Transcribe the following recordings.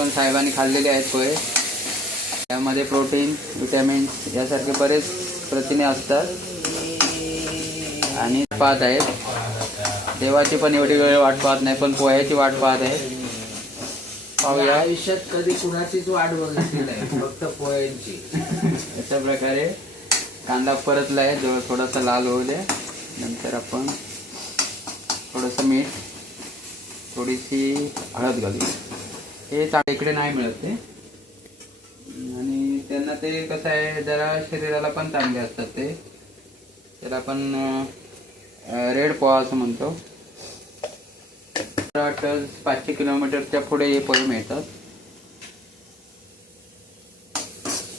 पण साहेबांनी खाल्लेले आहेत पोहे. त्यामध्ये प्रोटीन, विटॅमिन्स यासारखे बरेच प्रथिने असतात. आणि पाहत आहेत देवाची पण एवढी वेळ वाट पाहत नाही, पण पोह्याची वाट पाहत आहे. पाहूया. आयुष्यात कधी कुणाचीच वाट बघितली नाही, फक्त पोह्यांची. अशा प्रकारे कांदा परतला आहे, जवळ थोडासा लाल होऊ दे. नंतर आपण थोडंसं मीठ, थोडीशी हळद घालू. हे इकडे नाही मिळत ते. आणि त्यांना ते कसं आहे, जरा शरीराला पण चांगले असतात ते. त्याला आपण रेड पोहा असं म्हणतो. 500 किलोमीटरच्या पुढे हे पोहे मिळतात.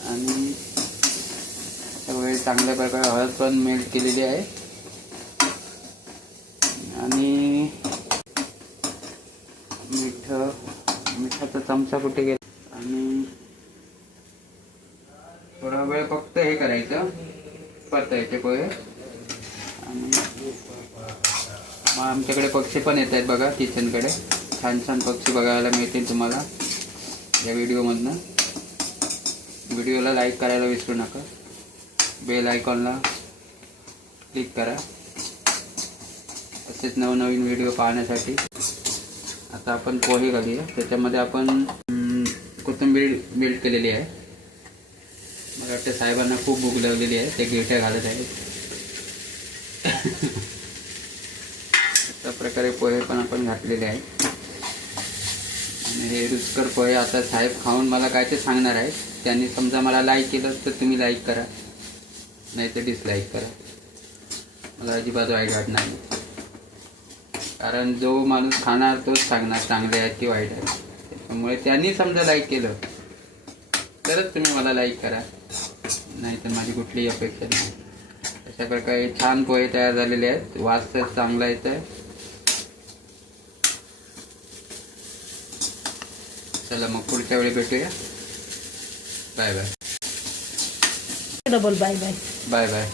आणि सगळे चांगल्या प्रकारे हळद पण मेल्ट केलेली आहे. आणि मिठाचा चमचा कुठे गेला. आणि थोडा वेळ फक्त हे करायचं, परतायचे पोहे. आणि मग आमच्याकडे पक्षी पण येत आहेत बघा किचनकडे. छान छान पक्षी बघायला मिळतील तुम्हाला या व्हिडिओमधनं. व्हिडिओला लाईक करायला विसरू नका. बेल आयकॉनला क्लिक करा असेच नवनवीन व्हिडिओ पाहण्यासाठी. आता आपण पोहे घालूया. त्याच्यामध्ये आपण कोथिंबीर मेल्ट केलेली आहे. मला वाटतं साहेबांना खूप भूक लागलेली आहे, ते गिरट्या घालत आहेत. अशा प्रकारे पोहे पण आपण घातलेले आहेत. आणि हे रुचकर पोहे आता साहेब खाऊन मला काय ते सांगणार आहेत. त्यांनी समजा मला लाईक केलं तर तुम्ही लाईक करा, नाही तर डिसलाईक करा. मला अजिबात वाईट वाटणार नाही, कारण जो माणूस खाणार तोच सांगणार चांगले आहेत की वाईट आहे. त्यामुळे त्यांनी समजा लाईक केलं तरच तुम्ही मला लाईक करा, नाही तर माझी कुठलीही अपेक्षा नाही. अशा प्रकारे छान पोहे तयार झालेले आहेत. वास तर चांगला येत आहे. चला मग पुढच्या वेळी भेटूया. Bye bye. Double bye bye. Bye bye.